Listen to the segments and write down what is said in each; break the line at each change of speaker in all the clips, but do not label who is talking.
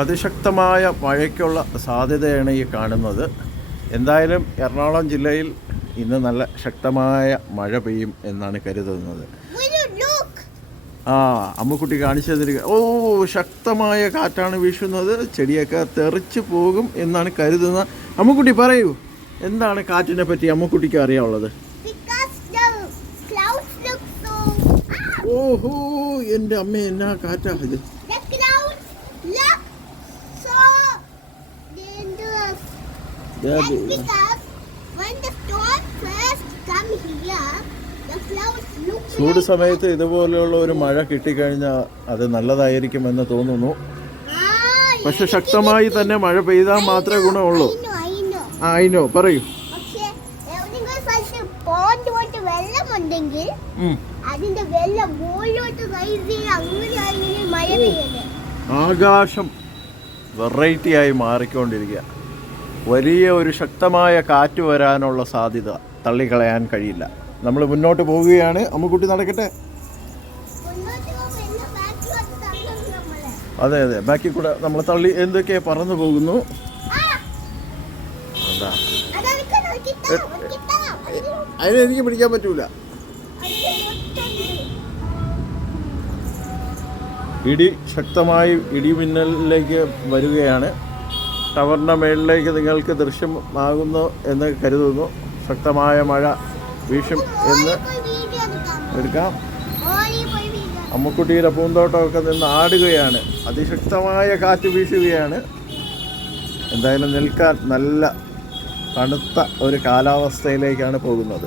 അതിശക്തമായ മഴയ്ക്കുള്ള സാധ്യതയാണ് ഈ കാണുന്നത്. എന്തായാലും എറണാകുളം ജില്ലയിൽ ഇന്ന് നല്ല ശക്തമായ മഴ പെയ്യും എന്നാണ് കരുതുന്നത്? ആ അമ്മക്കുട്ടി കാണിച്ചു തന്നിരിക്കുക ഓ ശക്തമായ കാറ്റാണ് വീശുന്നത്. ചെടിയൊക്കെ തെറിച്ച് പോകും എന്നാണ് കരുതുന്ന അമ്മക്കുട്ടി പറയൂ. എന്താണ് കാറ്റിനെ പറ്റി അമ്മക്കുട്ടിക്ക്
അറിയാവുള്ളത്
ഓഹോ എന്റെ അമ്മ എന്നാ കാറ്റാ ഇത്
the clouds look so dangerous. That's because when the storm first come here, the clouds look
ചൂട് സമയത്ത് ഇതുപോലെയുള്ള ഒരു മഴ കിട്ടിക്കഴിഞ്ഞാൽ അത് നല്ലതായിരിക്കുമെന്ന് തോന്നുന്നു. പക്ഷെ ശക്തമായി തന്നെ മഴ പെയ്താൽ മാത്രമേ ഗുണമുള്ളൂ.
I know, I know.
ആ അയിനോ പറയൂ.
വെള്ളമുണ്ടെങ്കിൽ അതിന്റെ വെള്ളം മുകളിലോട്ട് അങ്ങനെ അങ്ങനെ മഴ പെയ്യുന്നത്.
ആകാശം വെറൈറ്റി ആയി മാറിക്കൊണ്ടിരിക്കുക. വലിയ ഒരു ശക്തമായ കാറ്റ് വരാനുള്ള സാധ്യത തള്ളിക്കളയാൻ കഴിയില്ല. നമ്മൾ മുന്നോട്ട് പോവുകയാണ്. അമ്മുക്കുട്ടി നടക്കട്ടെ. അതെ അതെ. ബാക്കി കൂടെ നമ്മൾ തള്ളി എന്തൊക്കെ പറന്നു പോകുന്നു?
അതിനെ
എനിക്ക് പിടിക്കാൻ പറ്റൂല. ഇടി ശക്തമായി ഇടിമിന്നലിലേക്ക് വരികയാണ്. ടവറിന്റെ മേളിലേക്ക് നിങ്ങൾക്ക് ദൃശ്യമാകുന്നു എന്ന് കരുതുന്നു. ശക്തമായ മഴ വീശും എന്ന്
എടുക്കാം.
അമ്മുക്കുട്ടിയുടെ പൂന്തോട്ടമൊക്കെ നിന്ന് ആടുകയാണ്. അതിശക്തമായ കാറ്റ് വീശുകയാണ്. എന്തായാലും നിൽക്കാൻ നല്ല തണുത്ത ഒരു കാലാവസ്ഥയിലേക്കാണ് പോകുന്നത്.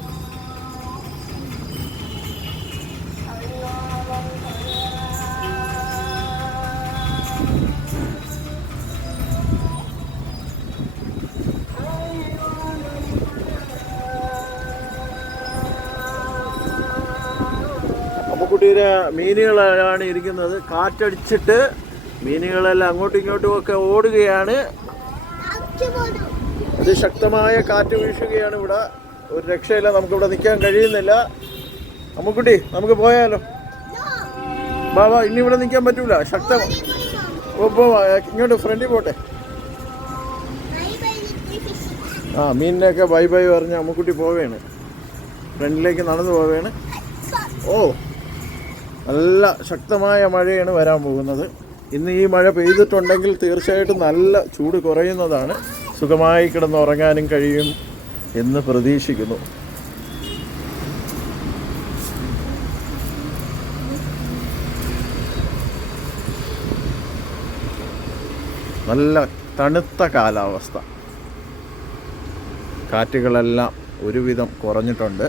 അമ്മുക്കുട്ടിയുടെ മീനുകളാണ് ഇരിക്കുന്നത്. കാറ്റടിച്ചിട്ട് മീനുകളെല്ലാം അങ്ങോട്ടും ഇങ്ങോട്ടും ഒക്കെ ഓടുകയാണ്. അതിശക്തമായ കാറ്റ് വീശുകയാണ് ഇവിടെ. ഒരു രക്ഷയില്ല നമുക്കിവിടെ നിൽക്കാൻ കഴിയുന്നില്ല. അമ്മക്കുട്ടി നമുക്ക് പോയാലോ? ബാബാ ഇനി ഇവിടെ നിൽക്കാൻ പറ്റൂല. ശക്തം. ഇങ്ങോട്ട് ഫ്രണ്ടിൽ പോട്ടെ. ആ മീനിനെയൊക്കെ ബൈ ബൈ പറഞ്ഞ് അമ്മക്കുട്ടി പോവുകയാണ്. ഫ്രണ്ടിലേക്ക് നടന്നു പോവുകയാണ്. ഓ നല്ല ശക്തമായ മഴയാണ് വരാൻ പോകുന്നത്. ഇന്ന് ഈ മഴ പെയ്തിട്ടുണ്ടെങ്കിൽ തീർച്ചയായിട്ടും നല്ല ചൂട് കുറയുന്നതാണ്. സുഖമായി കിടന്ന് ഉറങ്ങാനും കഴിയും എന്ന് പ്രതീക്ഷിക്കുന്നു. നല്ല തണുത്ത കാലാവസ്ഥ. കാറ്റുകളെല്ലാം ഒരുവിധം കുറഞ്ഞിട്ടുണ്ട്.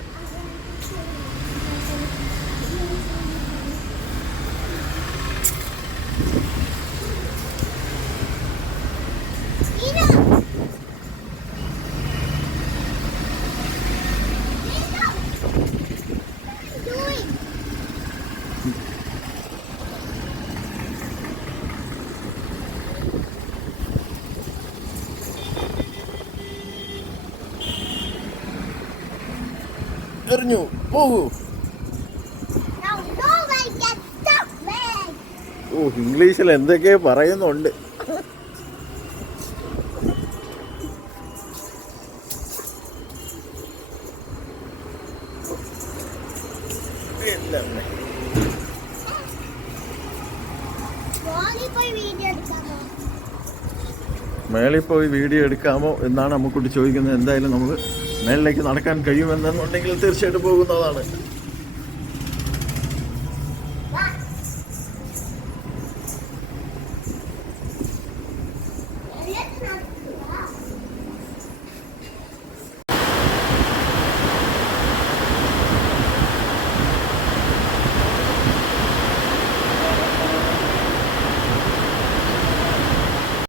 എറിഞ്ഞു. പോകൂ ഓ ഇംഗ്ലീഷിൽ എന്തൊക്കെയോ പറയുന്നുണ്ട്.
മോളിൽ പോയി വീഡിയോ എടുക്കാമോ?
മേളിൽ പോയി വീഡിയോ എടുക്കാമോ എന്നാണ് നമുക്കോട്ട് ചോദിക്കുന്നത്. എന്തായാലും നമുക്ക് മേളിലേക്ക് നടക്കാൻ കഴിയുമെന്നുണ്ടെങ്കിൽ തീർച്ചയായിട്ടും പോകുന്നതാണ്.